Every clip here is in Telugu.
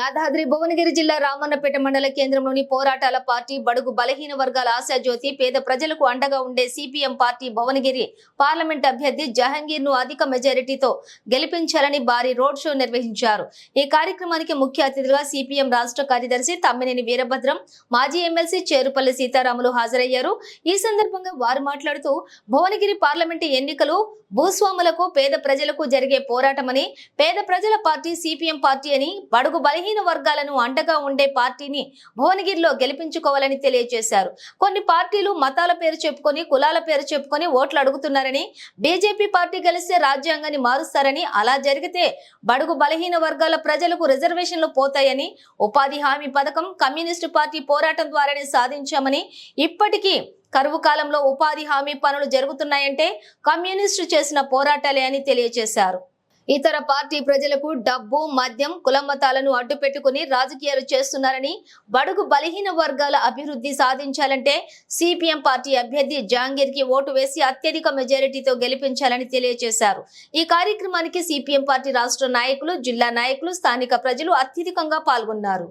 యాదాద్రి భువనగిరి జిల్లా రామన్నపేట మండల కేంద్రంలోని పోరాటాల పార్టీ బడుగు బలహీన వర్గాల ఆశాజ్యోతి పేద ప్రజలకు అండగా ఉండే సిపిఎం పార్టీ భువనగిరి పార్లమెంట్ అభ్యర్థి జహంగీర్ ను అధిక మెజారిటీతో గెలిపించాలని భారీ రోడ్ షో నిర్వహించారు। ఈ కార్యక్రమానికి ముఖ్య అతిథిగా సిపిఎం రాష్ట్ర కార్యదర్శి తమ్మినేని వీరభద్రం, మాజీ ఎమ్మెల్సీ చేరుపల్లి సీతారాములు హాజరయ్యారు। ఈ సందర్భంగా వారు మాట్లాడుతూ భువనగిరి పార్లమెంట్ ఎన్నికలు భూస్వాములకు పేద ప్రజలకు జరిగే పోరాటమని, పేద ప్రజల పార్టీ సిపిఎం పార్టీ అని, బడుగు బలహీన వర్గాలను అండగా ఉండే పార్టీని భువనగిరిలో గెలిపించుకోవాలని తెలియజేశారు। కొన్ని పార్టీలు మతాల పేరు చెప్పుకొని, కులాల పేరు చెప్పుకొని ఓట్లు అడుగుతున్నారని, బీజేపీ పార్టీ గెలిస్తే రాజ్యాంగాన్ని మారుస్తారని, అలా జరిగితే బడుగు బలహీన వర్గాల ప్రజలకు రిజర్వేషన్లు పోతాయని, ఉపాధి హామీ పథకం కమ్యూనిస్టు పార్టీ పోరాటం ద్వారానే సాధించామని, ఇప్పటికీ కరువు కాలంలో ఉపాధి హామీ పనులు జరుగుతున్నాయంటే కమ్యూనిస్టు చేసిన పోరాటాలే అని తెలియజేశారు। ఇతర పార్టీ ప్రజలకు డబ్బు, మద్యం, కులమతాలను అడ్డుపెట్టుకుని రాజకీయాలు చేస్తున్నారని, బడుగు బలహీన వర్గాల అభివృద్ధి సాధించాలంటే సిపిఎం పార్టీ అభ్యర్థి జహంగీర్ కి ఓటు వేసి అత్యధిక మెజారిటీతో గెలిపించాలని తెలియజేశారు। ఈ కార్యక్రమానికి సిపిఎం పార్టీ రాష్ట్ర నాయకులు, జిల్లా నాయకులు, స్థానిక ప్రజలు అత్యధికంగా పాల్గొన్నారు।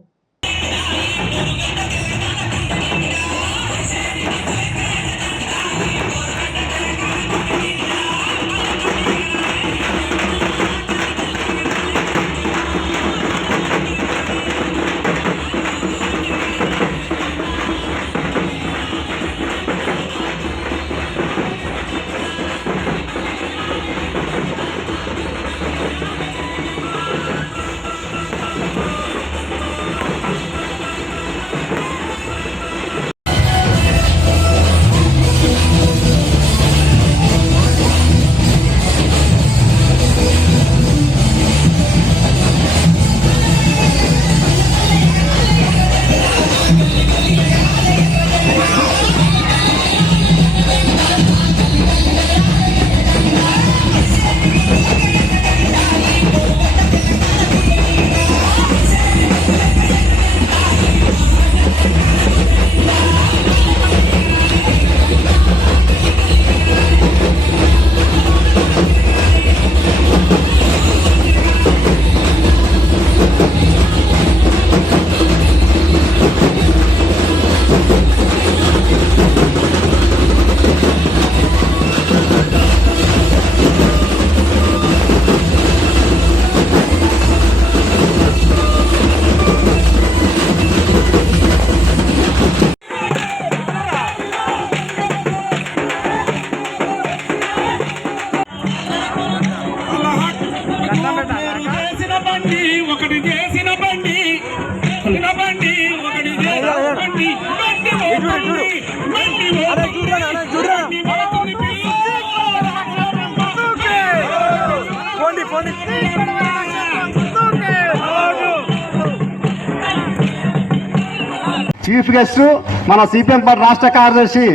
చీఫ్ గెస్ట్ మన సిపిఎం పార్టీ రాష్ట్ర కార్యదర్శి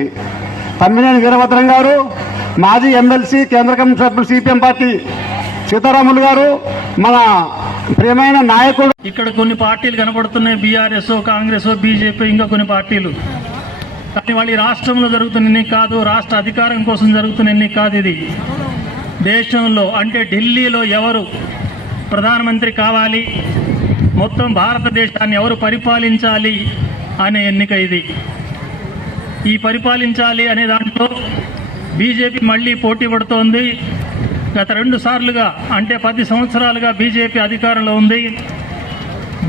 తమ్మినేని వీరభద్రం గారు, మాజీ ఎమ్మెల్సీ కేంద్ర కమిటీ సభ్యులు సిపిఎం పార్టీ సీతారాములు గారు, మన ప్రియమైన నాయకుడు। ఇక్కడ కొన్ని పార్టీలు కనబడుతున్నాయి, బీఆర్ఎస్, కాంగ్రెస్, బీజేపీ, ఇంకా కొన్ని పార్టీలు. కానీ వాళ్ళ రాష్ట్రంలో జరుగుతున్న ఎన్నిక కాదు, రాష్ట్ర అధికారం కోసం జరుగుతున్న ఎన్నిక కాదు ఇది। దేశంలో అంటే ఢిల్లీలో ఎవరు ప్రధానమంత్రి కావాలి, మొత్తం భారతదేశాన్ని ఎవరు పరిపాలించాలి అనే ఎన్నిక ఇది। ఈ పరిపాలించాలి అనే దాంట్లో బీజేపీ మళ్ళీ పోటీ పడుతోంది। గత 2 సార్లుగా అంటే 10 సంవత్సరాలుగా బీజేపీ అధికారంలో ఉంది।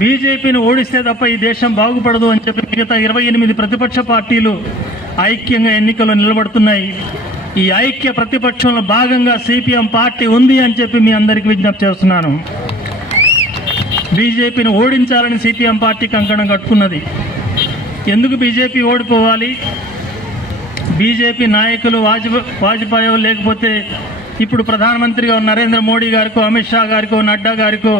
బీజేపీని ఓడిస్తే తప్ప ఈ దేశం బాగుపడదు అని చెప్పి మిగతా 28 ప్రతిపక్ష పార్టీలు ఐక్యంగా ఎన్నికల్లో నిలబడుతున్నాయి। ఈ ఐక్య ప్రతిపక్షంలో భాగంగా సిపిఎం పార్టీ ఉంది అని చెప్పి మీ అందరికీ విజ్ఞప్తి చేస్తున్నాను। బీజేపీని ఓడించాలని సిపిఎం పార్టీ కంకణం కట్టుకున్నది। ఎందుకు బీజేపీ ఓడిపోవాలి? బీజేపీ నాయకులు వాజ్పేయి లేకపోతే ఇప్పుడు ప్రధానమంత్రిగా ఉన్న నరేంద్ర మోడీ గారికో, అమిత్ షా గారికో, నడ్డా గారికో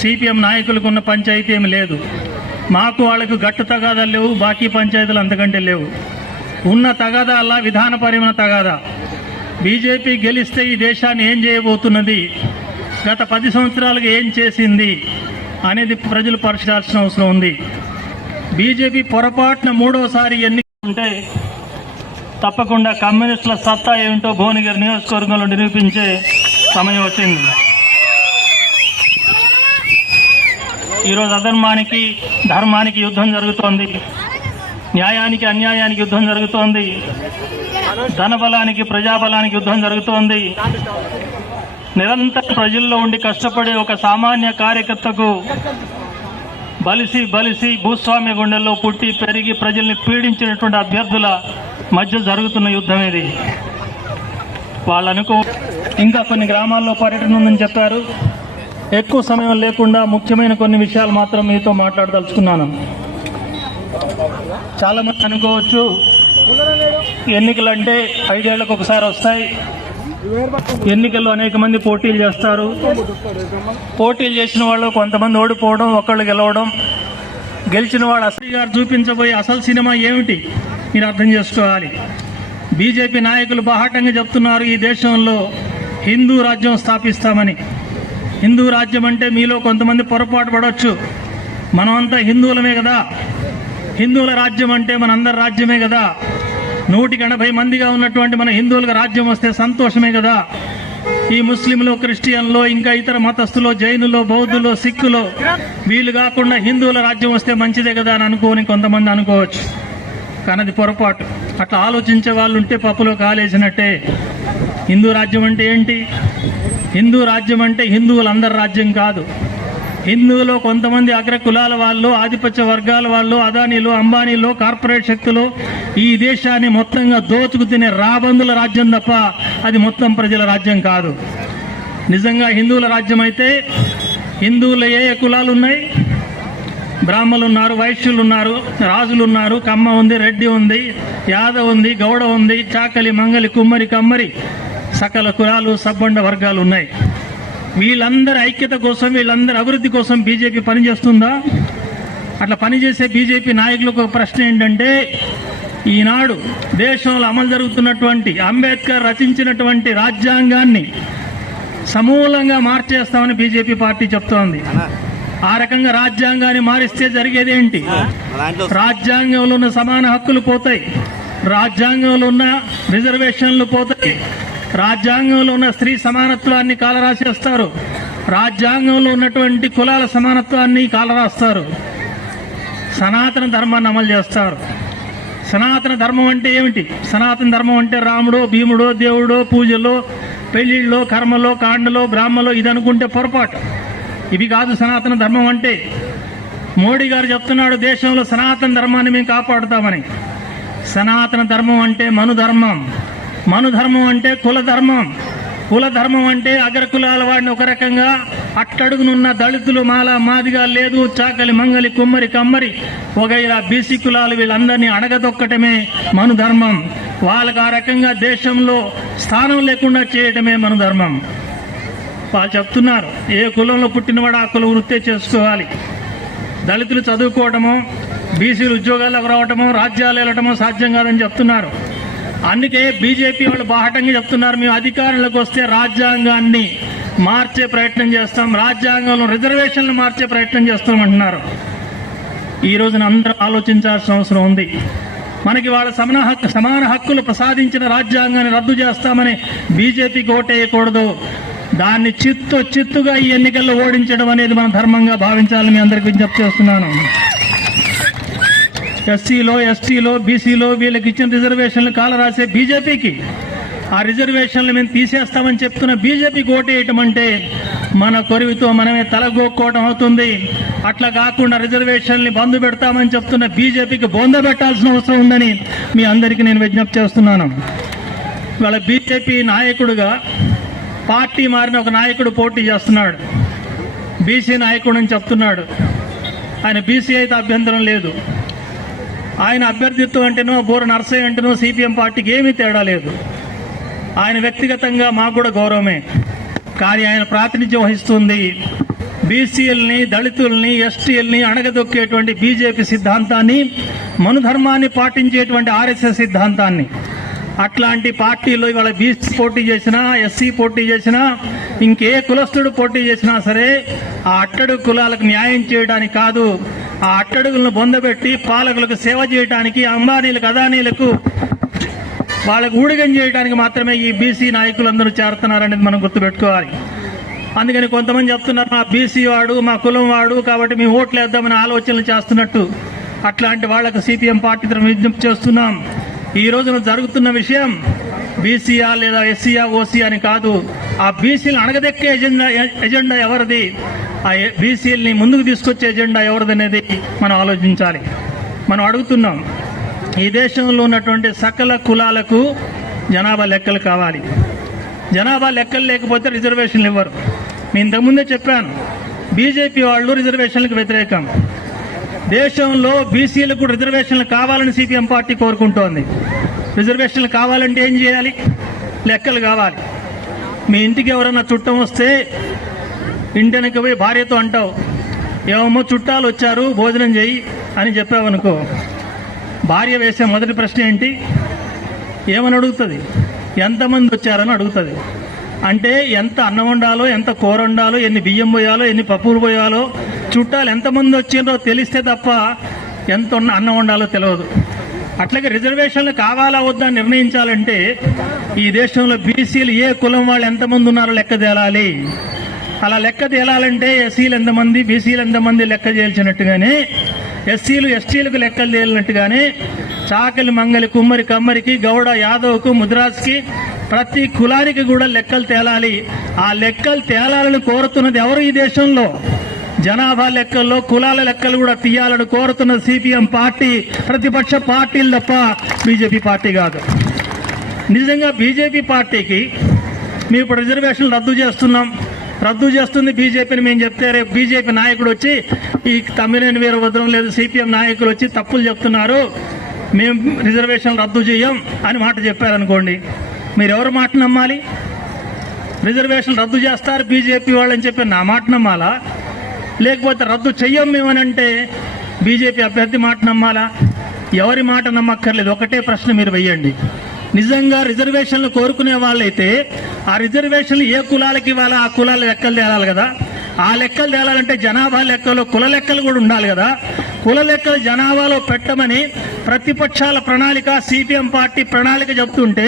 సిపిఎం నాయకులకు ఉన్న పంచాయతీ ఏమి లేదు। మాకు వాళ్ళకు గట్టు తగాదాలు లేవు, బాకీ పంచాయతీలు అంతకంటే లేవు। ఉన్న తగాదా అలా విధానపరమైన తగాదా। బీజేపీ గెలిస్తే ఈ దేశాన్ని ఏం చేయబోతున్నది, గత 10 సంవత్సరాలుగా ఏం చేసింది అనేది ప్రజలు పరిశీలించాల్సిన అవసరం ఉంది। బీజేపీ పొరపాటున 3వసారి ఎన్నికలుంటే తప్పకుండా కమ్యూనిస్టుల సత్తా ఏమిటో భువనగిరి నియోజకవర్గంలో నిరూపించే సమయం వచ్చింది। ఈరోజు అధర్మానికి ధర్మానికి యుద్ధం జరుగుతోంది, న్యాయానికి అన్యాయానికి యుద్ధం జరుగుతోంది, ధనబలానికి ప్రజాబలానికి యుద్ధం జరుగుతోంది. నిరంతరం ప్రజల్లో ఉండి కష్టపడే ఒక సామాన్య కార్యకర్తకు బలిసి భూస్వామ్య గుండెల్లో పుట్టి పెరిగి ప్రజల్ని పీడించినటువంటి అభ్యర్థుల మధ్య జరుగుతున్న యుద్ధం ఇది. వాళ్ళనుకో ఇంకా కొన్ని గ్రామాల్లో పర్యటన ఉందని చెప్పారు. ఎక్కువ సమయం లేకుండా ముఖ్యమైన కొన్ని విషయాలు మాత్రం మీతో మాట్లాడదలుచుకున్నాను. చాలా మంది అనుకోవచ్చు ఎన్నికలు అంటే 5 ఏళ్లకు ఒకసారి వస్తాయి, ఎన్నికల్లో అనేక మంది పోటీలు చేస్తారు, పోటీలు చేసిన వాళ్ళు కొంతమంది ఓడిపోవడం, ఒకళ్ళు గెలవడం, గెలిచిన వాడు అసలు గారు చూపించబోయే అసలు సినిమా ఏమిటి మీరు అర్థం చేసుకోవాలి. బీజేపీ నాయకులు బాహాటంగా చెప్తున్నారు ఈ దేశంలో హిందూ రాజ్యం స్థాపిస్తామని. హిందూ రాజ్యం అంటే మీలో కొంతమంది పొరపాటు పడవచ్చు, మనమంతా హిందువులమే కదా, హిందువుల రాజ్యం అంటే మనందరి రాజ్యమే కదా, 180 మందిగా ఉన్నటువంటి మన హిందువులకు రాజ్యం వస్తే సంతోషమే కదా, ఈ ముస్లింలు, క్రిస్టియన్లు, ఇంకా ఇతర మతస్థులు, జైనులు, బౌద్ధులు, సిక్కులు వీళ్ళు కాకుండా హిందువుల రాజ్యం వస్తే మంచిదే కదా అని అనుకోని కొంతమంది అనుకోవచ్చు. కానీ అది పొరపాటు. అట్లా ఆలోచించే వాళ్ళు ఉంటే పప్పులో కాలేసినట్టే. హిందూ రాజ్యం అంటే ఏంటి? హిందూ రాజ్యం అంటే హిందువులందరి రాజ్యం కాదు. హిందువులో కొంతమంది అగ్ర కులాల వాళ్ళు, ఆధిపత్య వర్గాల వాళ్ళు, అదానీలు, అంబానీలు, కార్పొరేట్ శక్తులు ఈ దేశాన్ని మొత్తంగా దోచుకు తినే రాబందుల రాజ్యం తప్ప అది మొత్తం ప్రజల రాజ్యం కాదు. నిజంగా హిందువుల రాజ్యం అయితే హిందువులు ఏ కులాలు ఉన్నాయి? బ్రాహ్మణులు ఉన్నారు, వైశ్యులు ఉన్నారు, రాజులు ఉన్నారు, కమ్మ ఉంది, రెడ్డి ఉంది, యాదవ్ ఉంది, గౌడ ఉంది, చాకలి, మంగలి, కుమ్మరి, కమ్మరి, సకల కులాలు, సబ్బండ వర్గాలు ఉన్నాయి. వీళ్ళందరి ఐక్యత కోసం, వీళ్ళందరి అభివృద్ధి కోసం బీజేపీ పనిచేస్తుందా? అట్లా పనిచేసే బీజేపీ నాయకులకు ఒక ప్రశ్న ఏంటంటే, ఈనాడు దేశంలో అమలు జరుగుతున్నటువంటి అంబేద్కర్ రచించినటువంటి రాజ్యాంగాన్ని సమూలంగా మార్చేస్తామని బీజేపీ పార్టీ చెప్తోంది. ఆ రకంగా రాజ్యాంగాన్ని మారిస్తే జరిగేదేంటి? రాజ్యాంగంలో ఉన్న సమాన హక్కులు పోతాయి, రాజ్యాంగంలో ఉన్న రిజర్వేషన్లు పోతాయి, రాజ్యాంగంలో ఉన్న స్త్రీ సమానత్వాన్ని కాలరాసేస్తారు, రాజ్యాంగంలో ఉన్నటువంటి కులాల సమానత్వాన్ని కాలరాస్తారు, సనాతన ధర్మాన్ని అమలు చేస్తారు. సనాతన ధర్మం అంటే ఏమిటి? సనాతన ధర్మం అంటే రాముడో, భీముడో, దేవుడో, పూజలో, పెళ్లిళ్ళలో, కర్మలో, కాండలో, బ్రాహ్మలో ఇది అనుకుంటే పొరపాటు. ఇవి కాదు సనాతన ధర్మం అంటే. మోడీ గారు చెప్తున్నాడు దేశంలో సనాతన ధర్మాన్ని మేము కాపాడుతామని. సనాతన ధర్మం అంటే మనుధర్మం, మనుధర్మం అంటే కులధర్మం, కులధర్మం అంటే అగ్రకులాల వాడిని ఒక రకంగా, అట్టడుగునున్న దళితులు, మాల, మాదిగా లేదు, చాకలి, మంగలి, కుమ్మరి, కమ్మరి వగైరా బీసీ కులాలు వీళ్ళందరినీ అడగదొక్కటమే మనుధర్మం. వాళ్ళకు ఆ రకంగా దేశంలో స్థానం లేకుండా చేయటమే మనుధర్మం. వాళ్ళు చెప్తున్నారు ఏ కులంలో పుట్టినవాడు ఆ కుల వృత్తే చేసుకోవాలి, దళితులు చదువుకోవటమో, బీసీలు ఉద్యోగాలకు రావటమో, రాజ్యాలు వెళ్ళటమో సాధ్యం కాదని చెప్తున్నారు. అందుకే బీజేపీ వాళ్ళు బాహటంగా చెప్తున్నారు మేము అధికారంలోకి వస్తే రాజ్యాంగాన్ని మార్చే ప్రయత్నం చేస్తాం, రాజ్యాంగంలో రిజర్వేషన్లు మార్చే ప్రయత్నం చేస్తామంటున్నారు. ఈ రోజున అందరూ ఆలోచించాల్సిన అవసరం ఉంది. మనకి వాళ్ళ సమాన హక్కులు ప్రసాదించిన రాజ్యాంగాన్ని రద్దు చేస్తామని బీజేపీకి ఓటేయకూడదు. దాన్ని చిత్తుగా ఈ ఎన్నికల్లో ఓడించడం అనేది మన ధర్మంగా భావించాలని మీ అందరికీ విజ్ఞప్తి చేస్తున్నాను. ఎస్సీలో, ఎస్టీలో, బీసీలో వీళ్ళకి ఇచ్చిన రిజర్వేషన్లు కాలరాసే బీజేపీకి, ఆ రిజర్వేషన్లు మేము తీసేస్తామని చెప్తున్న బీజేపీకి ఓటేయటం అంటే మన కొరివితో మనమే తలగొక్కోవడం అవుతుంది. అట్లా కాకుండా రిజర్వేషన్లు బంద్ పెడతామని చెప్తున్న బీజేపీకి బొంద పెట్టాల్సిన అవసరం ఉందని మీ అందరికీ నేను విజ్ఞప్తి చేస్తున్నాను. వాళ్ళ బీజేపీ నాయకుడుగా పార్టీ మారిన ఒక నాయకుడు పోటీ చేస్తున్నాడు, బీసీ నాయకుడు అని చెప్తున్నాడు. ఆయన బీసీ అయితే అభ్యంతరం లేదు, ఆయన అభ్యర్థిత్వం అంటేనో, బోర నర్సయ్య అంటేనో సిపిఎం పార్టీకి ఏమీ తేడా లేదు. ఆయన వ్యక్తిగతంగా మాకు కూడా గౌరవమే. కానీ ఆయన ప్రాతినిధ్యం వహిస్తుంది బీసీఎల్ని, దళితుల్ని, ఎస్టీఎల్ని అణగదొక్కేటువంటి బీజేపీ సిద్ధాంతాన్ని, మనుధర్మాన్ని పాటించేటువంటి ఆర్ఎస్ఎస్ సిద్ధాంతాన్ని. అట్లాంటి పార్టీలో ఇవాళ బీసీ పోటీ చేసినా, ఎస్సీ పోటీ చేసినా, ఇంకే కులస్తుడు పోటీ చేసినా సరే ఆ అట్టడుగు కులాలకు న్యాయం చేయడానికి కాదు, ఆ అట్టడుగులను బొందబెట్టి పాలకులకు సేవ చేయడానికి, అంబానీలకు, అదానీలకు వాళ్ళకు ఊడిగం చేయడానికి మాత్రమే ఈ బీసీ నాయకులందరూ చేరుతున్నారనేది మనం గుర్తుపెట్టుకోవాలి. అందుకని కొంతమంది చెప్తున్నారు మా బీసీ వాడు మా కులం వాడు కాబట్టి మేము ఓట్లు వేద్దామని ఆలోచనలు చేస్తున్నట్టు. అట్లాంటి వాళ్లకు సిపిఎం పార్టీ తరఫున విజ్ఞప్తి చేస్తున్నాం. ఈ రోజున జరుగుతున్న విషయం బీసీఆ లేదా ఎస్సీఆ ఓసీ అని కాదు. ఆ బీసీలను అణగదెక్కే ఎజెండా ఎవరిది, ఆ బీసీలని ముందుకు తీసుకొచ్చే ఎజెండా ఎవరిది అనేది మనం ఆలోచించాలి. మనం అడుగుతున్నాం, ఈ దేశంలో ఉన్నటువంటి సకల కులాలకు జనాభా లెక్కలు కావాలి. జనాభా లెక్కలు లేకపోతే రిజర్వేషన్లు ఇవ్వరు. నేను ఇంతకుముందే చెప్పాను, బీజేపీ వాళ్ళు రిజర్వేషన్లకు వ్యతిరేకం. దేశంలో బీసీలకు రిజర్వేషన్లు కావాలని సిపిఎం పార్టీ కోరుకుంటోంది. రిజర్వేషన్లు కావాలంటే ఏం చేయాలి? లెక్కలు కావాలి. మీ ఇంటికి ఎవరైనా చుట్టం వస్తే ఇంటికి పోయి భార్యతో అంటావు, ఏమో చుట్టాలు వచ్చారు భోజనం చేయి అని చెప్పావనుకో, భార్య వేసే మొదటి ప్రశ్న ఏంటి? ఏమని అడుగుతుంది? ఎంతమంది వచ్చారని అడుగుతుంది. అంటే ఎంత అన్నం వండాలో, ఎంత కూర వండాలో, ఎన్ని బియ్యం పోయాలో, ఎన్ని పప్పులు పోయాలో, చుట్టాలు ఎంతమంది వచ్చిందో తెలిస్తే తప్ప ఎంత అన్నం వండాలో తెలియదు. అట్లాగే రిజర్వేషన్లు కావాలా వద్దా నిర్ణయించాలంటే ఈ దేశంలో బీసీలు ఏ కులం వాళ్ళు ఎంతమంది ఉన్నారో లెక్క తేలాలి. అలా లెక్క తేలాలంటే ఎస్సీలు ఎంతమంది, బీసీలు ఎంతమంది లెక్క చేయాల్సినట్టుగానే, ఎస్సీలు ఎస్టీలకు లెక్కలు తేలినట్టుగానే చాకలి మంగలి కుమ్మరి కమ్మరికి గౌడ యాదవ్కు ముద్రాస్కి ప్రతి కులానికి కూడా లెక్కలు తేలాలి. ఆ లెక్కలు తేలాలని కోరుతున్నది ఎవరు? ఈ దేశంలో జనాభా లెక్కల్లో కులాల లెక్కలు కూడా తీయాలని కోరుతున్న సిపిఎం పార్టీ, ప్రతిపక్ష పార్టీలు తప్ప బీజేపీ పార్టీ కాదు. నిజంగా బీజేపీ పార్టీకి మేము ఇప్పుడు రిజర్వేషన్లు రద్దు చేస్తుంది బీజేపీని మేము చెప్తే, రేపు బీజేపీ నాయకుడు వచ్చి ఈ తమ్మినేని వీరభద్రం లేదు సిపిఎం నాయకులు వచ్చి తప్పులు చెప్తున్నారు, మేము రిజర్వేషన్లు రద్దు చేయం అని మాట చెప్పారనుకోండి, మీరు ఎవరు మాట నమ్మాలి? రిజర్వేషన్లు రద్దు చేస్తారు బీజేపీ వాళ్ళని చెప్పి నా మాట నమ్మాలా? లేకపోతే రద్దు చెయ్యం మేమనంటే బీజేపీ అభ్యర్థి మాట నమ్మాలా? ఎవరి మాట నమ్మక్కర్లేదు. ఒకటే ప్రశ్న మీరు వెయ్యండి. నిజంగా రిజర్వేషన్లు కోరుకునే వాళ్ళైతే ఆ రిజర్వేషన్లు ఏ కులాలకి ఇవ్వాలా? ఆ కులాల లెక్కలు తేలాలి కదా. ఆ లెక్కలు తేలాలంటే జనాభా లెక్కలో కుల లెక్కలు కూడా ఉండాలి కదా. కుల లెక్కలు జనాభాలో పెట్టమని ప్రతిపక్షాల ప్రణాళిక, సిపిఎం పార్టీ ప్రణాళిక చెప్తుంటే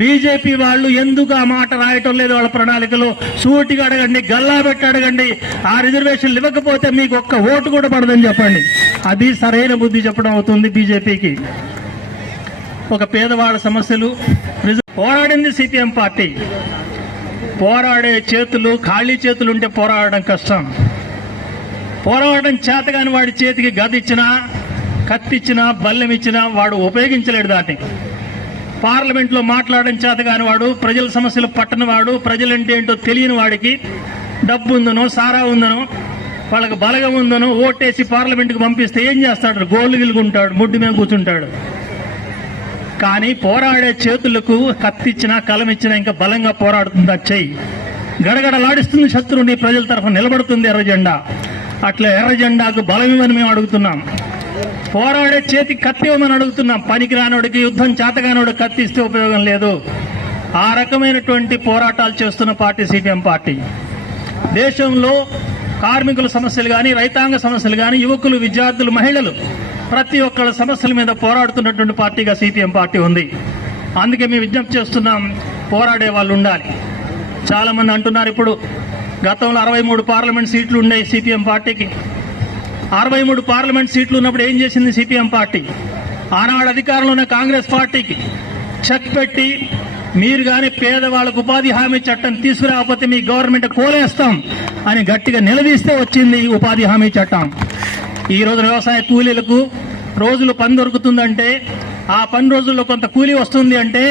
బీజేపీ వాళ్ళు ఎందుకు ఆ మాట రాయటం లేదు? వాళ్ళ ప్రణాళికలో సూటిగా అడగండి, గల్లా పెట్టి అడగండి. ఆ రిజర్వేషన్లు ఇవ్వకపోతే మీకు ఒక్క ఓటు కూడా పడదని చెప్పండి. అది సరైన బుద్ధి చెప్పడం అవుతుంది బీజేపీకి. ఒక పేదవాళ్ళ సమస్యలు పోరాడింది సిపిఎం పార్టీ. పోరాడే చేతులు, ఖాళీ చేతులు ఉంటే పోరాడడం కష్టం. పోరాడడం చేతగాని వాడి చేతికి గది ఇచ్చినా, కత్తిచ్చినా, బల్లెం ఇచ్చినా వాడు ఉపయోగించలేడు దాన్ని. పార్లమెంట్లో మాట్లాడడం చేతగాని వాడు, ప్రజల సమస్యలు పట్టని వాడు, ప్రజలంటే ఏంటో తెలియని వాడికి డబ్బు ఉందనో, సారా ఉందనో, వాళ్ళకి బలగం ఉందనో ఓటేసి పార్లమెంట్కి పంపిస్తే ఏం చేస్తాడు? గోళ్ళు గిలుగుంటాడు, ముడ్డు మీద కూర్చుంటాడు. కానీ పోరాడే చేతులకు కత్తిచ్చినా, కలమిచ్చినా ఇంకా బలంగా పోరాడుతుంది. చెయ్యి గడగడలాడిస్తుంది శత్రువుని, ప్రజల తరఫున నిలబడుతుంది ఎర్ర జెండా. అట్లా ఎర్ర జెండాకు బలం ఇవ్వని మేము అడుగుతున్నాం. పోరాడే చేతికి కత్తి ఇవ్వమని అడుగుతున్నాం. పనికి రానోడికి, యుద్ధం చేతగానోడు కత్తి ఇస్తే ఉపయోగం లేదు. ఆ రకమైనటువంటి పోరాటాలు చేస్తున్న పార్టీ సిపిఎం పార్టీ. దేశంలో కార్మికుల సమస్యలు కానీ, రైతాంగ సమస్యలు కానీ, యువకులు, విద్యార్థులు, మహిళలు ప్రతి ఒక్కళ్ళ సమస్యల మీద పోరాడుతున్నటువంటి పార్టీగా సిపిఎం పార్టీ ఉంది. అందుకే మేము విజ్ఞప్తి చేస్తున్నాం, పోరాడే వాళ్ళు ఉండాలి. చాలా మంది అంటున్నారు, ఇప్పుడు గతంలో 63 పార్లమెంట్ సీట్లు ఉన్నాయి సిపిఎం పార్టీకి. 63 పార్లమెంట్ సీట్లు ఉన్నప్పుడు ఏం చేసింది సిపిఎం పార్టీ? ఆనాడు అధికారంలో ఉన్న కాంగ్రెస్ పార్టీకి చెక్ పెట్టి, మీరు కానీ పేదవాళ్ళకు ఉపాధి హామీ చట్టం తీసుకురాకపోతే మీ గవర్నమెంట్ కోలేస్తాం అని గట్టిగా నిలదీస్తే వచ్చింది ఈ ఉపాధి హామీ చట్టం. ఈ రోజు వ్యవసాయ కూలీలకు రోజులు పని దొరుకుతుందంటే, ఆ పని రోజుల్లో కొంత కూలీ వస్తుంది అంటే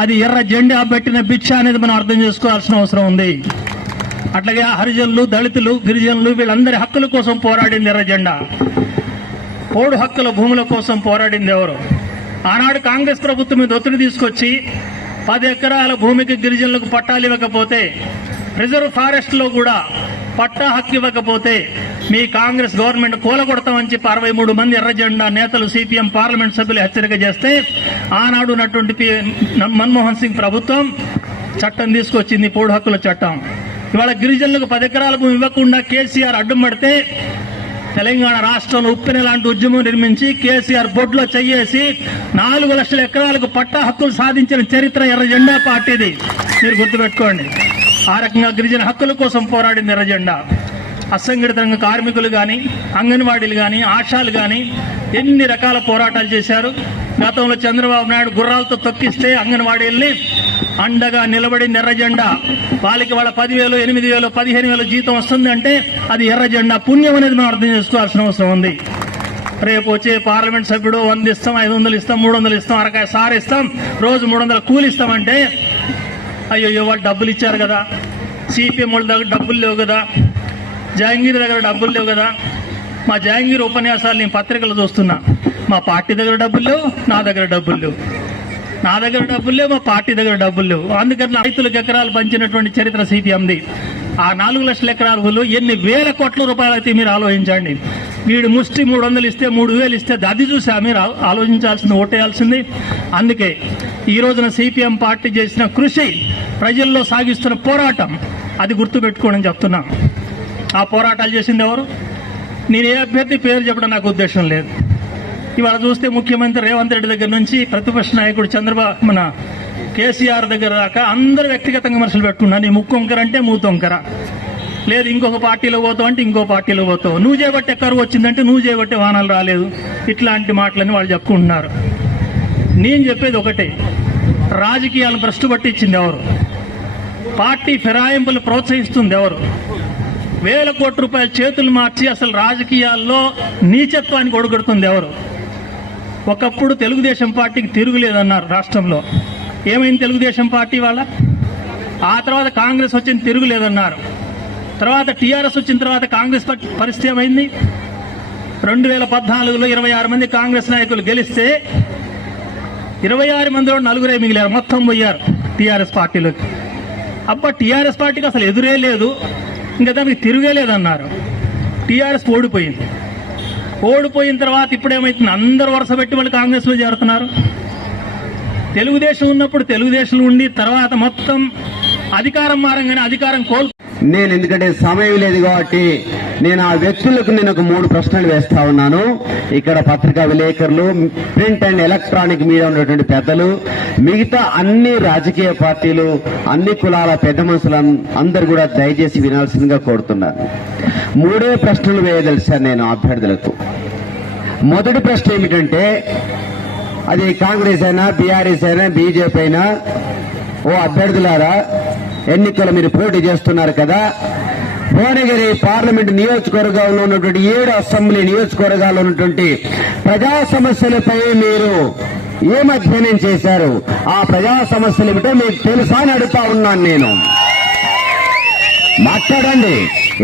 అది ఎర్ర జెండా పెట్టిన భిక్ష అనేది మనం అర్థం చేసుకోవాల్సిన అవసరం ఉంది. అట్లాగే హరిజనులు, దళితులు, గిరిజనులు వీళ్ళందరి హక్కుల కోసం పోరాడింది ఎర్ర జెండా. పోడు హక్కుల భూముల కోసం పోరాడింది ఎవరు? ఆనాడు కాంగ్రెస్ ప్రభుత్వం మీద ఒత్తిడి తీసుకొచ్చి 10 ఎకరాల భూమికి గిరిజనులకు పట్టాలు ఇవ్వకపోతే, రిజర్వ్ ఫారెస్ట్ లో కూడా పట్టా హక్కు ఇవ్వకపోతే మీ కాంగ్రెస్ గవర్నమెంట్ కూలగొడతామని చెప్పి 63 మంది ఎర్ర జెండా నేతలు, సిపిఎం పార్లమెంట్ సభ్యులు హెచ్చరిక చేస్తే, ఆనాడు ఉన్నటువంటి మన్మోహన్ సింగ్ ప్రభుత్వం చట్టం తీసుకొచ్చింది, పోడు హక్కుల చట్టం. ఇవాళ గిరిజనులకు 10 ఎకరాల భూమి ఇవ్వకుండా కేసీఆర్ అడ్డం పడితే తెలంగాణ రాష్ట్రంలో ఉప్పెన లాంటి ఉద్యమం నిర్మించి కేసీఆర్ బొడ్లో చెయ్యేసి 4 లక్షల ఎకరాలకు పట్టా హక్కులు సాధించిన చరిత్ర ఎర్ర జెండా పార్టీది. మీరు గుర్తుపెట్టుకోండి. ఆ రకంగా గిరిజన హక్కుల కోసం పోరాడింది ఎర్ర జెండా. అసంఘటిత రంగ కార్మికులు కానీ, అంగన్వాడీలు కానీ, ఆశాలు కానీ ఎన్ని రకాల పోరాటాలు చేశారు. గతంలో చంద్రబాబు నాయుడు గుర్రాలతో తొక్కిస్తే అంగన్వాడీల్ని అండగా నిలబడింది ఎర్ర జెండా. వాళ్ళకి వాళ్ళ 10,000, 8,000, 15,000 జీతం వస్తుంది అంటే అది ఎర్ర జెండా పుణ్యం అనేది మనం అర్థం చేసుకోవాల్సిన అవసరం ఉంది. రేపు వచ్చే పార్లమెంట్ సభ్యుడు 100 ఇస్తాం, 500 ఇస్తాం, 300 ఇస్తాం, అరకాయ సార్ ఇస్తాం, రోజు 300 కూలి ఇస్తామంటే అయ్యో వాళ్ళు డబ్బులు ఇచ్చారు కదా, సిపిఎం వాళ్ళ దగ్గర డబ్బులు లేవు కదా, జహంగీర్ దగ్గర డబ్బులు లేవు కదా. మా జహంగీర్ ఉపన్యాసాలు నేను పత్రికలు చూస్తున్నా. మా పార్టీ దగ్గర డబ్బులు లేవు, నా దగ్గర డబ్బులు లేవు, నా దగ్గర డబ్బులు లేవు, మా పార్టీ దగ్గర డబ్బులు లేవు. అందుకని రైతులకు ఎకరాలు పంచినటువంటి చరిత్ర సిపిఎంది. ఆ 4 లక్షల ఎకరాలు ఎన్ని వేల కోట్ల రూపాయలు అయితే మీరు ఆలోచించండి. వీడు ముష్టి 300 ఇస్తే 3,000 ఇస్తే అది చూసా మీరు ఆలోచించాల్సింది, ఓటేయాల్సింది. అందుకే ఈ రోజున సిపిఎం పార్టీ చేసిన కృషి, ప్రజల్లో సాగిస్తున్న పోరాటం అది గుర్తుపెట్టుకోండి అని చెప్తున్నా. ఆ పోరాటాలు చేసింది ఎవరు? నేను ఏ అభ్యర్థి పేరు చెప్పడం నాకు ఉద్దేశం లేదు. ఇవాళ చూస్తే ముఖ్యమంత్రి రేవంత్ రెడ్డి దగ్గర నుంచి ప్రతిపక్ష నాయకుడు మన కేసీఆర్ దగ్గర దాకా అందరూ వ్యక్తిగతంగా విమర్శలు పెట్టుకున్నా. నీ ముక్కు వంకర అంటే మూతు వంకర, లేదు ఇంకొక పార్టీలో పోతావు అంటే ఇంకో పార్టీలో పోతావు, నువ్వు చేయబట్టే కరువు వచ్చిందంటే నువ్వు చేయబట్టే వాహనాలు రాలేదు, ఇట్లాంటి మాటలని వాళ్ళు చెప్పుకుంటున్నారు. నేను చెప్పేది ఒకటే, రాజకీయాలను భ్రష్టు పట్టించింది ఎవరు? పార్టీ ఫిరాయింపులు ప్రోత్సహిస్తుంది ఎవరు? వేల కోట్ల రూపాయల చేతులు మార్చి అసలు రాజకీయాల్లో నీచత్వానికి ఒడుగడుతుంది ఎవరు? ఒకప్పుడు తెలుగుదేశం పార్టీకి తిరుగులేదన్నారు రాష్ట్రంలో. ఏమైంది తెలుగుదేశం పార్టీ వాళ్ళ? ఆ తర్వాత కాంగ్రెస్ వచ్చింది, తిరుగులేదన్నారు. తర్వాత టీఆర్ఎస్ వచ్చిన తర్వాత కాంగ్రెస్ పరిస్థితి ఏమైంది? 2014లో 26 మంది కాంగ్రెస్ నాయకులు గెలిస్తే 26 మందిలో 4 మిగిలారు, మొత్తం పోయారు టీఆర్ఎస్ పార్టీలోకి. అబ్బా టీఆర్ఎస్ పార్టీకి అసలు ఎదురే లేదు, ఇంకా దానికి తిరిగే లేదన్నారు. టీఆర్ఎస్ ఓడిపోయింది. ఓడిపోయిన తర్వాత ఇప్పుడు ఏమైతుంది? అందరు వరుస పెట్టి వాళ్ళు కాంగ్రెస్లో చేరుతున్నారు. తెలుగుదేశం ఉన్నప్పుడు తెలుగుదేశం ఉండి తర్వాత మొత్తం అధికారం మారంగానే అధికారం నేను ఎందుకంటే సమయం లేదు కాబట్టి నేను ఆ వ్యక్తులకు నేను ఒక 3 ప్రశ్నలు వేస్తా ఉన్నాను. ఇక్కడ పత్రికా విలేకరులు, ప్రింట్ అండ్ ఎలక్ట్రానిక్ మీడియా ఉన్నటువంటి పెద్దలు, మిగతా అన్ని రాజకీయ పార్టీలు, అన్ని కులాల పెద్ద మనుషులు అందరూ కూడా దయచేసి వినాల్సిందిగా కోరుతున్నాను. 3 ప్రశ్నలు వేయదలిచాను నేను అభ్యర్థులకు. మొదటి ప్రశ్న ఏమిటంటే, అది కాంగ్రెస్ అయినా, బీఆర్ఎస్ అయినా, బీజేపీ అయినా, ఓ అభ్యర్థులారా, ఎన్నికలు మీరు పోటీ చేస్తున్నారు కదా, భువనగిరి పార్లమెంట్ నియోజకవర్గంలో ఉన్నటువంటి 7 అసెంబ్లీ నియోజకవర్గాల్లో ఉన్నటువంటి ప్రజా సమస్యలపై మీరు ఏం అధ్యయనం చేశారు? ఆ ప్రజా సమస్యలు ఏమిటో మీకు తెలుసా అని అడుగుతా ఉన్నాను నేను. మాట్లాడండి,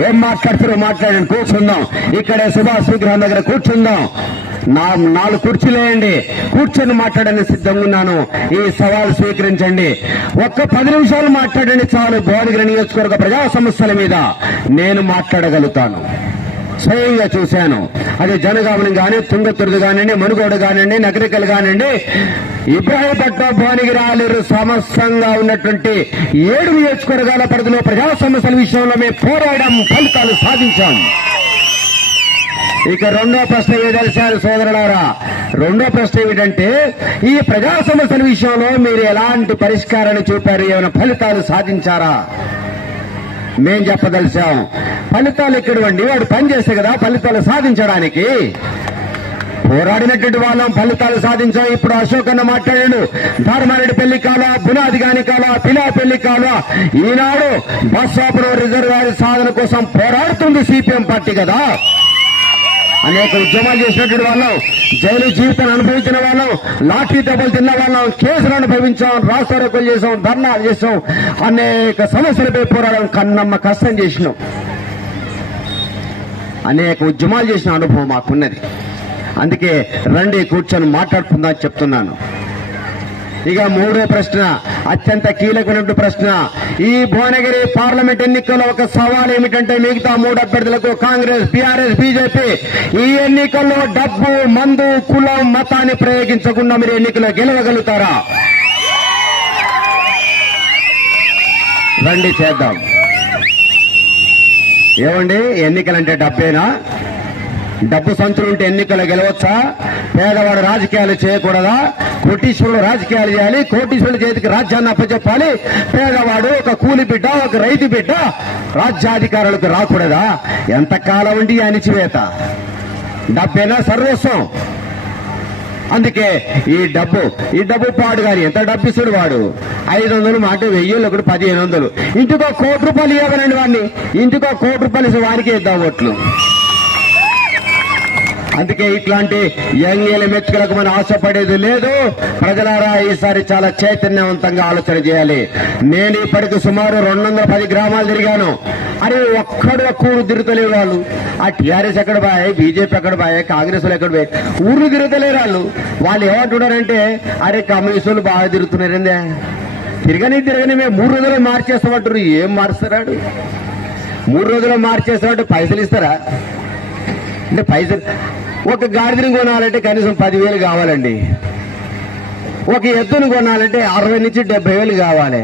ఏం మాట్లాడతారో మాట్లాడండి. కూర్చుందాం, ఇక్కడే సుభాష్ విగ్రహం దగ్గర కూర్చుందాం. 4 కుర్చీలు వేయండి, కూర్చొని మాట్లాడని సిద్ధంగా ఉన్నాను. ఈ సవాల్ స్వీకరించండి. ఒక్క 10 నిమిషాలు మాట్లాడండి చాలు. భువనగిరి నియోజకవర్గ ప్రజా సమస్యల మీద నేను మాట్లాడగలుగుతాను. స్వయంగా చూశాను. అది జనగామని కానీ, తుంగతుర్తి కానివ్వండి, మనుగోడు కానివ్వండి, నగరికలు కానివ్వండి, ఇబ్రాహీంపట్నం, భువనగిరి, ఆలేరు సమస్తంగా ఉన్నటువంటి 7 నియోజకవర్గాల పరిధిలో ప్రజా సమస్యల విషయంలో మేము పోరాడాం, ఫలితాలు సాధించాం. ఇక రెండో ప్రశ్న వేదలిశారు సోదరులారా. రెండో ప్రశ్న ఏమిటంటే, ఈ ప్రజా సమస్యల విషయంలో మీరు ఎలాంటి పరిష్కారాన్ని చూపారు? ఏమైనా ఫలితాలు సాధించారా? మేం చెప్పదలిచాం. ఫలితాలు ఎక్కడివండి? వాడు పనిచేస్తే కదా ఫలితాలు సాధించడానికి. పోరాడినటువంటి వాళ్ళం, ఫలితాలు సాధించాం. ఇప్పుడు అశోక్ అన్న మాట్లాడాడు, ధర్మారెడ్డి పెళ్లి కాల, బునాది గాని కాల, పిలా పెళ్లి కాల, ఈనాడు బస్సాపురం రిజర్వాయర్ సాధన కోసం పోరాడుతుంది సిపిఎం పార్టీ కదా. అనేక ఉద్యమాలు చేసినటువంటి వాళ్ళం, జైలు జీవితాన్ని అనుభవించిన వాళ్ళం, లాఠీ దెబ్బలు తిన్న వాళ్ళం, కేసులు అనుభవించాం, రాస్తారోకలు చేసాం, ధర్నాలు చేసాం, అనేక సమస్యలపై పోరాడడం కన్నమ్మ కష్టం చేసినాం. అనేక ఉద్యమాలు చేసిన అనుభవం మాకున్నది. అందుకే రండి కూర్చొని మాట్లాడుకుందాం చెప్తున్నాను. ఇక 3వ ప్రశ్న, అత్యంత కీలకమైన ప్రశ్న. ఈ భువనగిరి పార్లమెంట్ ఎన్నికల్లో ఒక సవాల్ ఏమిటంటే, మిగతా 3 అభ్యర్థులకు కాంగ్రెస్, బీఆర్ఎస్, బీజేపీ ఈ ఎన్నికల్లో డబ్బు, మందు, కులం, మతాన్ని ప్రయోగించకుండా మీరు ఎన్నికల్లో గెలవగలుగుతారా? రండి చేద్దాం. ఏమండి, ఎన్నికలంటే డబ్బేనా? డబ్బు సంచులుంటే ఎన్నికలు గెలవచ్చా? పేదవాడు రాజకీయాలు చేయకూడదా? కోటీశ్వరులు రాజకీయాలు చేయాలి, కోటీశ్వరుల చేతికి రాజ్యాన్ని అప్పచెప్పాలి, పేదవాడు ఒక కూలి బిడ్డ ఒక రైతు బిడ్డ రాజ్యాధికారులకు రాకూడదా? ఎంతకాలం ఉండి ఈ అణిచివేత? డబ్బేనా సర్వస్వం? అందుకే ఈ డబ్బు పాడు. కానీ ఎంత డబ్బు ఇస్తాడు వాడు? 500 మాట 1000, ఒకటి 1500. ఇంటికో 1 కోటి రూపాయలు ఇవ్వనండి వాడిని, ఇంటికో 1 కోటి రూపాయలు ఇస్తే వారికి ఇద్దాం ఓట్లు. అందుకే ఇట్లాంటి యంగేల మెచ్చుకలకు మనం ఆశపడేది లేదు. ప్రజలారా, ఈసారి చాలా చైతన్యవంతంగా ఆలోచన చేయాలి. నేను ఇప్పటికి సుమారు 210 గ్రామాలు తిరిగాను. అరే ఒక్కడు ఒక్కూరు తిరుగుతలేరు వాళ్ళు. ఆ టీఆర్ఎస్ ఎక్కడ బాయ్, బీజేపీ ఎక్కడ బాయ్, కాంగ్రెస్ వాళ్ళు ఎక్కడ బాయ్, ఊర్లు తిరుగుతలేరు వాళ్ళు. వాళ్ళు ఏమంటున్నారంటే, అరే కమ్యూనిస్టులు బాగా తిరుగుతున్నారందే. తిరగని మేము 3 రోజుల్లో మార్చేస్తామంటారు. ఏం మారుస్తారాడు? 3 రోజుల్లో మార్చేస్తామంటే పైసలు ఇస్తారా? అంటే పైసలు, ఒక గాడిదని కొనాలంటే కనీసం 10,000 కావాలండి. ఒక ఎద్దును కొనాలంటే 60 నుంచి 70,000 కావాలి.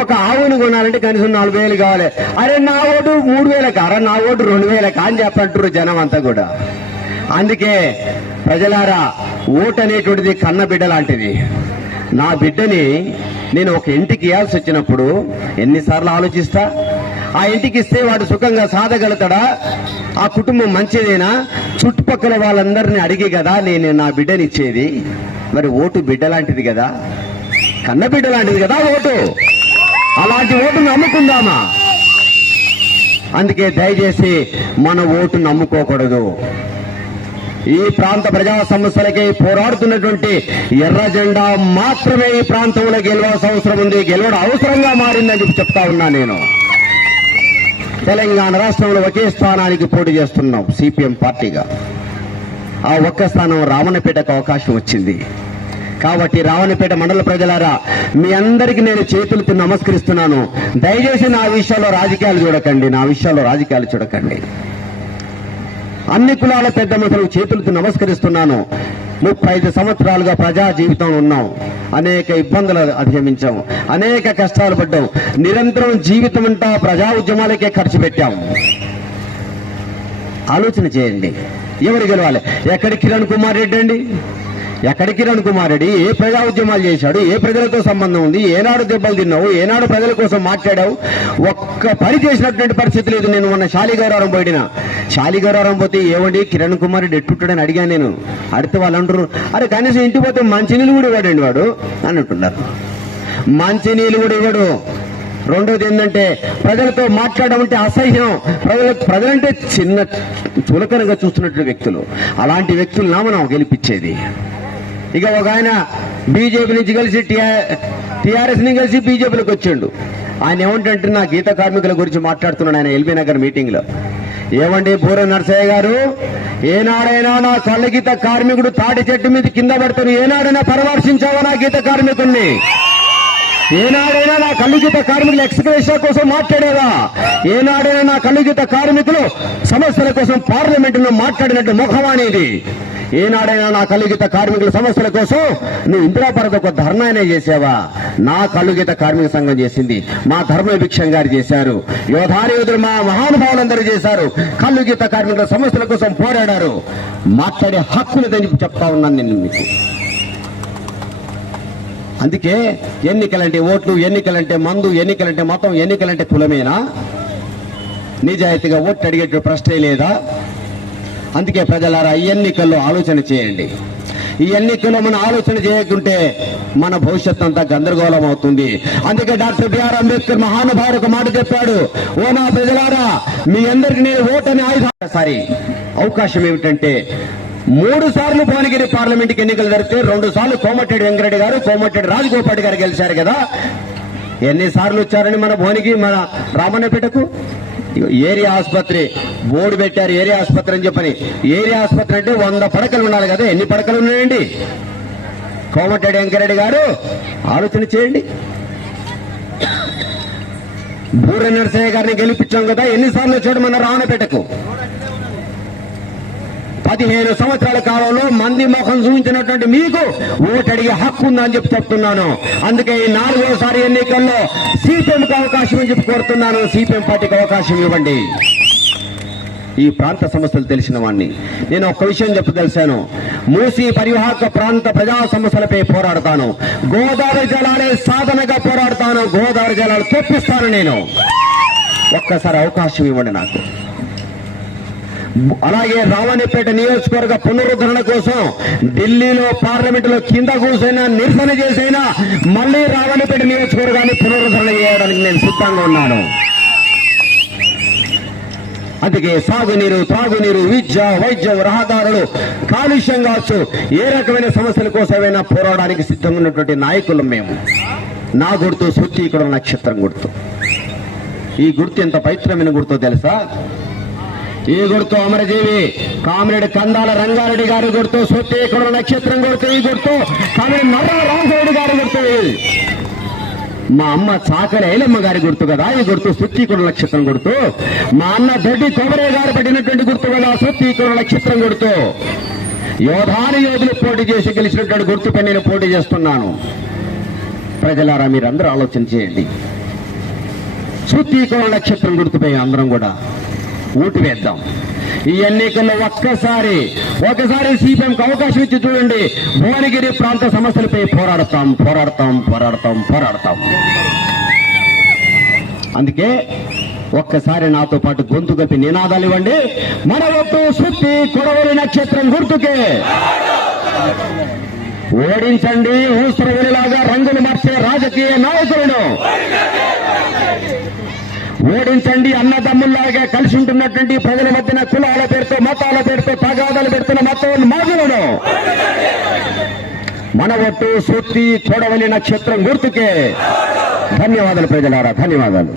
ఒక ఆవును కొనాలంటే కనీసం 40,000 కావాలి. అరే నా ఓటు 3,000 అరే నా ఓటు 2,000 అని చెప్పంటారు జనం అంతా కూడా. అందుకే ప్రజలారా, ఓటు అనేటువంటిది కన్న బిడ్డ లాంటిది. నా బిడ్డని నేను ఒక ఇంటికి ఇవ్వాల్సి వచ్చినప్పుడు ఎన్నిసార్లు ఆలోచిస్తా? ఆ ఇంటికి ఇస్తే వాడు సుఖంగా సాధగలుగుతాడా? ఆ కుటుంబం మంచిదేనా? చుట్టుపక్కల వాళ్ళందరినీ అడిగి కదా నేను నా బిడ్డని ఇచ్చేది. మరి ఓటు బిడ్డ లాంటిది కదా, కన్న బిడ్డ లాంటిది కదా ఓటు. అలాంటి ఓటును నమ్ముకుందామా? అందుకే దయచేసి మన ఓటు నమ్ముకోకూడదు. ఈ ప్రాంత ప్రజా సమస్యలకి పోరాడుతున్నటువంటి ఎర్ర జెండా మాత్రమే ఈ ప్రాంతంలో గెలవాల్సిన అవసరం ఉంది. గెలవడం అవసరంగా మారిందని చెప్పి చెప్తా ఉన్నా నేను. తెలంగాణ రాష్ట్రంలో ఒకే స్థానానికి పోటీ చేస్తున్నాం సిపిఎం పార్టీగా. ఆ ఒక్క స్థానం రామన్నపేటకు అవకాశం వచ్చింది. కాబట్టి రామన్నపేట మండల ప్రజలారా, మీ అందరికీ నేను చేతులతో నమస్కరిస్తున్నాను. దయచేసి నా విషయాల్లో రాజకీయాలు చూడకండి. అన్ని కులాల పెద్ద మనుషులకు చేతులతో నమస్కరిస్తున్నాను. 35 సంవత్సరాలుగా ప్రజా జీవితంలో ఉన్నాం. అనేక ఇబ్బందులు అధిగమించాం, అనేక కష్టాలు పడ్డాం. నిరంతరం జీవితం అంతా ప్రజా ఉద్యమాలకే ఖర్చు పెట్టాం. ఆలోచన చేయండి, ఎవరు గెలవాలి? ఎక్కడి కిరణ్ కుమార్ రెడ్డి అండి? ఎక్కడి కిరణ్ కుమార్ రెడ్డి? ఏ ప్రజా ఉద్యమాలు చేశాడు? ఏ ప్రజలతో సంబంధం ఉంది? ఏనాడు దెబ్బలు తిన్నావు? ఏనాడు ప్రజల కోసం మాట్లాడావు? ఒక్క పని చేసినటువంటి పరిస్థితి లేదు. నేను మొన్న శాలిగౌరవం పోతే ఏమండి కిరణ్ కుమార్ రెడ్డి ఎట్టుంటాడని అడిగాను నేను. అడిగితే వాళ్ళు అంటారు, అరే కనీసం ఇంటికి పోతే మంచినీళ్ళు కూడా ఇవ్వడండి వాడు అని అంటున్నారు. మంచినీళ్ళు కూడా ఇవ్వడు. రెండోది ఏంటంటే, ప్రజలతో మాట్లాడడం అంటే అసహ్యం. ప్రజలంటే చిన్న చులకనగా చూస్తున్నటువంటి వ్యక్తులు. అలాంటి వ్యక్తులనా మనం గెలిపించేది? ఇక ఒక ఆయన బీజేపీ నుంచి కలిసి టీఆర్ఎస్ ని కలిసి బీజేపీలోకి వచ్చాడు. ఆయన ఏమంటే నా గీత కార్మికుల గురించి మాట్లాడుతున్నాడు ఆయన ఎల్బీ నగర్ మీటింగ్ లో. ఏమండి బూర నరసయ్య గారు, ఏనాడైనా నా కళ్ళ గీత కార్మికుడు తాటి చెట్టు మీద కింద పడతాను ఏనాడైనా పరామర్శించావా నా గీత కార్మికుల్ని? ఏనాడైనా నా కళ్ళు గీత కార్మికులు ఎక్స్గ్రేషియా కోసం మాట్లాడారా? ఏనాడైనా నా కళ్ళు గీత కార్మికులు సమస్యల కోసం పార్లమెంటులో మాట్లాడినట్టు ముఖమానేది? ఏనాడైనా నా కళ్ళు గీత కార్మికుల సమస్యల కోసం నువ్వు ఇందిరాపరద ఒక ధర్నానే చేసావా? నా కళ్ళు గీత కార్మిక సంఘం చేసింది, మా ధర్మభిక్షం గారు చేశారు, యోధానియోధులు మా మహానుభావులందరూ చేశారు. కళ్ళు గీత కార్మికుల సమస్యల కోసం పోరాడారు. మాట్లాడే హక్కు లేదని చెప్తా ఉన్నాను నేను మీకు. అందుకే ఎన్నికలంటే ఓట్లు, ఎన్నికలంటే మందు, ఎన్నికలంటే మతం, ఎన్నికలంటే కులమేనా? నిజాయితీగా ఓట్లు అడిగే ప్రశ్నే లేదా? అందుకే ప్రజలారా, ఈ ఎన్నికల్లో ఆలోచన చేయండి. ఈ ఎన్నికల్లో మనం ఆలోచన చేయకుంటే మన భవిష్యత్తు అంతా గందరగోళం అవుతుంది. అందుకే డాక్టర్ బిఆర్ అంబేద్కర్ మహానుభావుడు ఒక మాట చెప్పాడు, ఓ నా ప్రజలారా, మీ అందరికి నేను ఓటని ఆయుధారి అవకాశం ఏమిటంటే 3 సార్లు భువనగిరి పార్లమెంట్కి ఎన్నికలు జరిగితే 2 సార్లు కోమటిరెడ్డి వెంకరెడ్డి గారు, కోమటిరెడ్డి రాజగోపాల్ గారు గెలిచారు కదా. ఎన్నిసార్లు వచ్చారని మన భువనగిరి, మన రామన్నపేటకు ఏరియా ఆసుపత్రి బోర్డు పెట్టారు. ఏరియా ఆసుపత్రి అని చెప్పని. ఏరియా ఆసుపత్రి అంటే 100 పడకలు ఉండాలి కదా. ఎన్ని పడకలు ఉన్నాయండి? కోమటిరెడ్డి వెంకరెడ్డి గారు ఆలోచన చేయండి. బూర నరసయ్య గారిని గెలిపించాం కదా. ఎన్నిసార్లు వచ్చాడు మన రామన్నపేటకు? 15 సంవత్సరాల కాలంలో మంది ముఖం చూపించినటువంటి మీకు ఓటు అడిగే హక్కు ఉందని చెప్పి చెప్తున్నాను. అందుకే ఈ 4వసారి ఎన్నికల్లో సిపిఎంకి అవకాశం అని చెప్పి కోరుతున్నాను. సిపిఎం పార్టీకి అవకాశం ఇవ్వండి. ఈ ప్రాంత సమస్యలు తెలిసిన వాడిని. నేను ఒక్క విషయం చెప్పదలిచాను. మూసీ పరివాహక ప్రాంత ప్రజా సమస్యలపై పోరాడతాను. గోదావరి జలాలే సాధనగా పోరాడతాను. గోదావరి జలాలు తెప్పిస్తాను. నేను ఒక్కసారి అవకాశం ఇవ్వండి నాకు. అలాగే రావణిపేట నియోజకవర్గ పునరుద్ధరణ కోసం ఢిల్లీలో పార్లమెంటులో కింద కూసైనా నిరసన చేసైనా మళ్ళీ రావణిపేట నియోజకవర్గాన్ని పునరుద్ధరణ చేయడానికి నేను సిద్ధంగా ఉన్నాను. అందుకే సాగునీరు, త్రాగునీరు, విద్య, వైద్యం, రహదారులు, కాలుష్యం కావచ్చు, ఏ రకమైన సమస్యల కోసమైనా పోరాడడానికి సిద్ధంగా ఉన్నటువంటి నాయకులు మేము. నా గుర్తు సూర్యీకరణ నక్షత్రం గుర్తు. ఈ గుర్తు ఎంత పవిత్రమైన గుర్తో తెలుసా? ఈ గుర్తు అమరజీవి కామ్రేడ్ కందాల రంగారెడ్డి గారి గుర్తు, సూర్యీకరణ నక్షత్రం గుర్తు. ఈ గుర్తు కామ్రేడ్ నర్రా రామరెడ్డి గారి గుర్తు. మా అమ్మ చాకలి ఐలమ్మ గారి గుర్తు కదా ఈ గుర్తు, సూర్యీకరణ నక్షత్రం గుర్తు. మా అన్న దొడ్డి కొమరే గారు పెట్టినటువంటి గుర్తు కదా సూర్యీకరణ నక్షత్రం గుర్తు. యోధాను యోధులు పోటీ చేసి గెలిచినటువంటి గుర్తుపై నేను పోటీ చేస్తున్నాను. ప్రజలారా మీరందరూ ఆలోచన చేయండి. సూర్యీకరణ నక్షత్రం గుర్తుపై అందరం కూడా ఓటు వేద్దాం. ఈ ఎన్నికల్లో ఒకసారి సిపిఎంకి అవకాశం ఇచ్చి చూడండి. భువనగిరి ప్రాంత సమస్యలపై పోరాడతాం. అందుకే ఒక్కసారి నాతో పాటు గొంతు కప్పి నినాదాలు ఇవ్వండి. మన ఒట్టు సుత్తి కొడవలి నక్షత్రం గుర్తుకే. ఓడించండి ఊసరవెలిలాగా రంగులు మార్చే రాజకీయ నాయకులను. ఓడించండి అన్నదమ్ముల్లాగా కలిసి ఉంటున్నటువంటి ప్రజల మధ్యన కులాల పేరుతో, మతాల పేరుతో తగాదాలు పెడుతున్న మతం మాజులను. మన ఒట్టు సూర్తి కొడవలి నక్షత్రం గుర్తుకే. ధన్యవాదాలు ప్రజలారా, ధన్యవాదాలు.